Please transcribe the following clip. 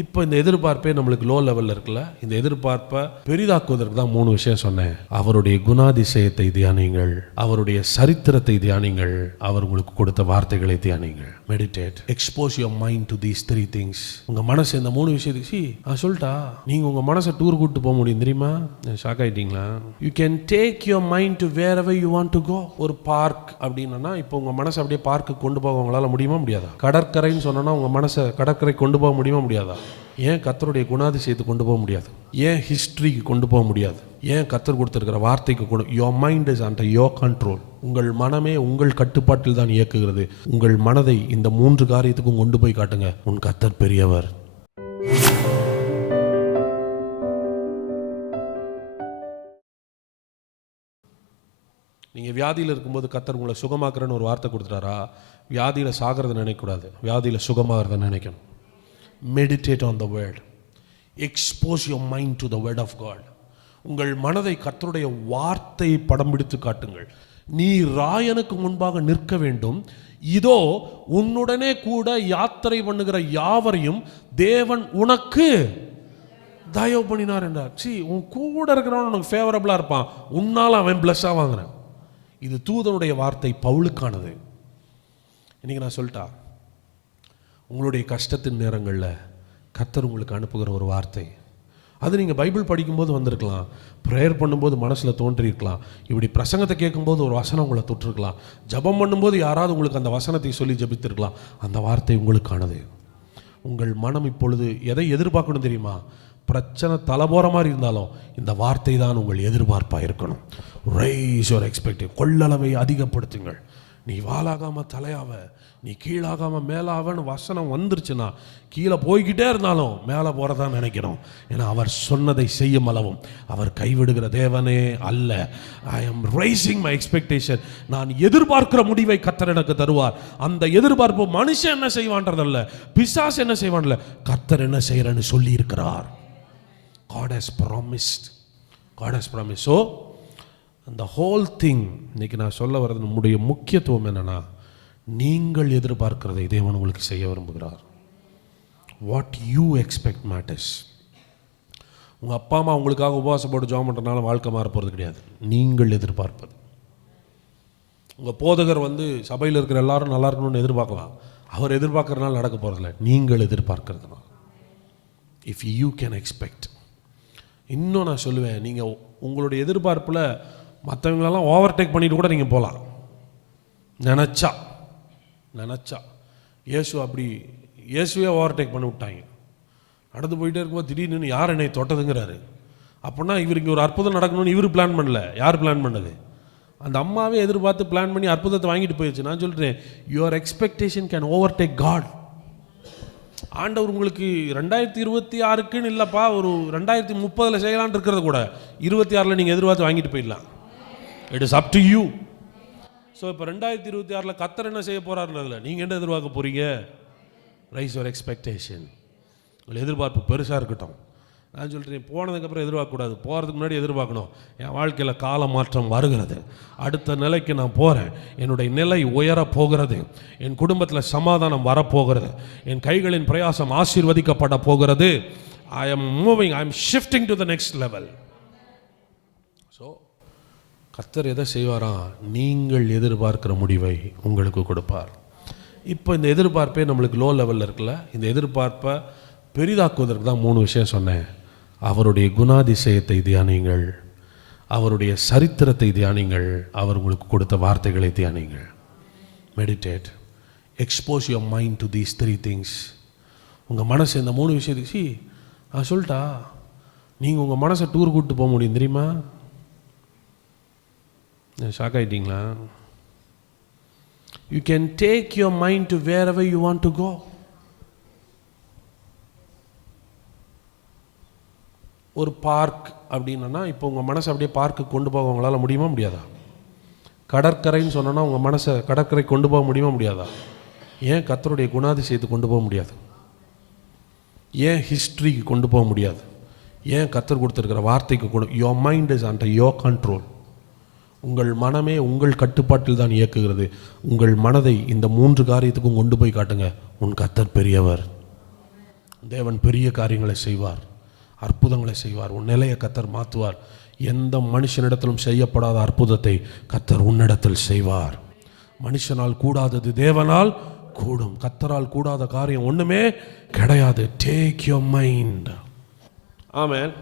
இப்போ இந்த எதிர்பார்ப்பே நம்மளுக்கு லோ லெவலில் இருக்குல்ல? இந்த எதிர்பார்ப்பை பெரிதாக்குவதற்கு தான் மூணு விஷயம் சொன்னேன். அவருடைய குணாதிசயத்தை தியானிங்கள் அவருடைய சரித்திரத்தை தியானிங்கள் அவர் உங்களுக்கு கொடுத்த வார்த்தைகளை தியானிங்கள் meditate expose your mind to these three things உங்கள் மனசு இந்த மூணு விஷயத்துக்கு சி நான் சொல்லிட்டா? நீங்கள் உங்கள் மனசை டூர் கூட்டு போக முடியும் தெரியுமா? Shock ஆகிட்டீங்களா you can take your mind to wherever you want to go ஒரு பார்க் அப்படின்னா இப்போ உங்கள் மனசை அப்படியே பார்க்கு கொண்டு போக உங்களால் முடியுமா முடியாதா? கடற்கரைன்னு சொன்னோன்னா உங்கள் மனசை கடற்கரை கொண்டு போக முடியுமா முடியாதா? ஏன் கத்தருடைய குணாதிசயத்தை கொண்டு போக முடியாது? ஏன் ஹிஸ்ட்ரிக்கு கொண்டு போக முடியாது? ஏன் கத்தர் கொடுத்துருக்கிற வார்த்தைக்கு கொடு your mind is under your control உங்கள் மனமே உங்கள் கட்டுப்பாட்டில் தான் இயக்குகிறது. உங்கள் மனதை இந்த மூன்று காரியத்துக்கும் கொண்டு போய் காட்டுங்க. உன் கத்தர் பெரியவர். நீங்கள் வியாதியில் இருக்கும்போது கத்தர் உங்களை சுகமாக்குறேன்னு ஒரு வார்த்தை கொடுத்துட்டாரா? வியாதியில் சாகிறத நினைக்கக்கூடாது. வியாதியில் சுகமாகிறத நினைக்கணும். Meditate on the word expose your mind to the word of God உங்கள் மனதை கத்தருடைய வார்த்தை படம் பிடித்து காட்டுங்கள். நீ ராயனுக்கு முன்பாக நிற்க வேண்டும். இதோ உன்னுடனே கூட யாத்திரை பண்ணுகிற யாவரையும் தேவன் உனக்கு தயவு பண்ணினார் என்றார். சி உன் கூட இருக்கிறவன் உனக்கு ஃபேவரபிளாக இருப்பான். உன்னால் அவன் பிளஸ்ஸாக வாங்குறான். இது தூதனுடைய வார்த்தை பவுலுக்கானது. இன்னைக்கு நான் சொல்லிட்டா உங்களுடைய கஷ்டத்தின் நேரங்களில் கத்தர் உங்களுக்கு அனுப்புகிற ஒரு வார்த்தை. அது நீங்கள் பைபிள் படிக்கும்போது வந்திருக்கலாம். ப்ரேயர் பண்ணும்போது மனசில் தோன்றியிருக்கலாம். இப்படி பிரசங்கத்தை கேட்கும்போது ஒரு வசனம் உங்களை தொட்டிருக்கலாம் ஜெபம் பண்ணும்போது யாராவது உங்களுக்கு அந்த வசனத்தை சொல்லி ஜெபித்திருக்கலாம். அந்த வார்த்தை உங்களுக்கானது. உங்கள் மனம் இப்பொழுது எதை எதிர்பார்க்கணும் தெரியுமா? பிரச்சனை தலைபோற மாதிரி இருந்தாலும் இந்த வார்த்தை தான் உங்கள் எதிர்பார்ப்பாக இருக்கணும். ரைஸ் யோர் எக்ஸ்பெக்டிவ் கொள்ளளவை அதிகப்படுத்துங்கள். நீ வாழாகாமல் தலையாவ நீ கீழாகாம மேலாவன்னு வசனம் வந்துருச்சுன்னா கீழே போய்கிட்டே இருந்தாலும் மேலே போகிறதா நினைக்கிறோம் ஏன்னா அவர் சொன்னதை செய்யும் அளவும். அவர் கைவிடுகிற தேவனே அல்ல. I am raising my expectation நான் எதிர்பார்க்கிற முடிவை கத்தர் எனக்கு தருவார். அந்த எதிர்பார்ப்பு மனுஷன் என்ன செய்வான்றதல்ல பிசாஸ் என்ன செய்வான்ல கத்தர் என்ன செய்கிறன்னு சொல்லியிருக்கிறார். God has promised God has promise so அந்த ஹோல் திங் இன்றைக்கி நான் சொல்ல வர்றது நம்முடைய முக்கியத்துவம் என்னன்னா நீங்கள் எதிர்பார்க்கிறதை தேவன் உங்களுக்கு செய்ய விரும்புகிறார். வாட் யூ எக்ஸ்பெக்ட் மேட்டர்ஸ் உங்கள் அப்பா அம்மா உங்களுக்காக உபவாசம் போட்டு ஜாம் பண்ணுறதுனால வாழ்க்கை மாற போகிறது கிடையாது. நீங்கள் எதிர்பார்ப்பது. உங்கள் போதகர் வந்து சபையில் இருக்கிற எல்லாரும் நல்லா இருக்கணும்னு எதிர்பார்க்கலாம். அவர் எதிர்பார்க்கறதுனால நடக்க போகிறதில்ல நீங்கள் எதிர்பார்க்கறதுனால இஃப் யூ கேன் எக்ஸ்பெக்ட் இன்னும் நான் சொல்லுவேன் நீங்கள் உங்களுடைய எதிர்பார்ப்பில் மற்றவங்களெல்லாம் ஓவர்டேக் பண்ணிட்டு கூட நீங்கள் போகலாம் நினச்சா நினச்சா. இயேசு அப்படி இயேசுவே ஓவர்டேக் பண்ணி விட்டாங்க. நடந்து போயிட்டே இருக்கும்போது திடீர்னு யார் என்னை தொட்டதுங்கிறாரு. அப்படின்னா இவருக்கு ஒரு அற்புதம் நடக்கணும்னு இவர் பிளான் பண்ணல. யார் பிளான் பண்ணது? அந்த அம்மாவே எதிர்பார்த்து பிளான் பண்ணி அற்புதத்தை வாங்கிட்டு போயிடுச்சு நான் சொல்கிறேன் your expectation can overtake God ஆண்டவர் உங்களுக்கு ரெண்டாயிரத்தி இருபத்தி ஆறுக்குன்னு இல்லைப்பா ஒரு ரெண்டாயிரத்தி முப்பதில் செய்யலான்னு இருக்கிறது கூட இருபத்தி ஆறில் நீங்கள் எதிர்பார்த்து வாங்கிட்டு போயிடலாம். It is up to you so இப்போ ரெண்டாயிரத்தி இருபத்தி ஆறில் கத்தர் என்ன செய்ய போகிறாருன்றதுல நீங்கள் என்ன எதிர்பார்க்க போகிறீங்க ரைஸ் ஒரு எக்ஸ்பெக்டேஷன் உங்கள் எதிர்பார்ப்பு பெருசாக இருக்கட்டும். நான் சொல்கிறேன் போனதுக்கப்புறம் எதிர்பார்க்கக்கூடாது போகிறதுக்கு முன்னாடி எதிர்பார்க்கணும். என் வாழ்க்கையில் கால மாற்றம் வருகிறது. அடுத்த நிலைக்கு நான் போகிறேன் என்னுடைய நிலை உயரப் போகிறது. என் குடும்பத்தில் சமாதானம் வரப்போகிறது என் கைகளின் பிரயாசம் ஆசீர்வதிக்கப்பட போகிறது. I am moving I am shifting to the next level கத்தர் எதை செய்வாராம் நீங்கள் எதிர்பார்க்கிற முடிவை உங்களுக்கு கொடுப்பார். இப்போ இந்த எதிர்பார்ப்பே நம்மளுக்கு லோ லெவலில் இருக்குல்ல? இந்த எதிர்பார்ப்பை பெரிதாக்குவதற்கு தான் மூணு விஷயம் சொன்னேன். அவருடைய குணாதிசயத்தை தியானிங்கள் அவருடைய சரித்திரத்தை தியானிங்கள் அவர் உங்களுக்கு கொடுத்த வார்த்தைகளை தியானிங்கள் meditate expose your mind to these three things உங்கள் மனசு இந்த மூணு விஷயத்துக்கு சி நான் சொல்லிட்டா? நீங்கள் உங்கள் மனசை டூர் கூப்பிட்டு போக முடியும் தெரியுமா? Shock ஆகிட்டீங்களா you can take your mind to wherever you want to go ஒரு பார்க் அப்படின்னா இப்போ உங்கள் மனசை அப்படியே பார்க்கு கொண்டு போக உங்களால் முடியுமா முடியாதா? கடற்கரைன்னு சொன்னோன்னா உங்கள் மனசை கடற்கரை கொண்டு போக முடியுமா முடியாதா? ஏன் கத்தருடைய குணாதிசயத்தை கொண்டு போக முடியாது? ஏன் ஹிஸ்ட்ரிக்கு கொண்டு போக முடியாது? ஏன் கத்தர் கொடுத்துருக்கிற வார்த்தைக்கு கொண்டு your mind is under your control உங்கள் மனமே உங்கள் கட்டுப்பாட்டில் தான் இயக்குகிறது. உங்கள் மனதை இந்த மூன்று காரியத்துக்கும் கொண்டு போய் காட்டுங்க. உன் கத்தர் பெரியவர். தேவன் பெரிய காரியங்களை செய்வார். அற்புதங்களை செய்வார். உன் நிலையை கத்தர் மாற்றுவார். எந்த மனுஷனிடத்திலும் செய்யப்படாத அற்புதத்தை கத்தர் உன்னிடத்தில் செய்வார். மனுஷனால் கூடாதது தேவனால் கூடும். கத்தரால் கூடாத காரியம் ஒன்றுமே கிடையாது. Take your mind amen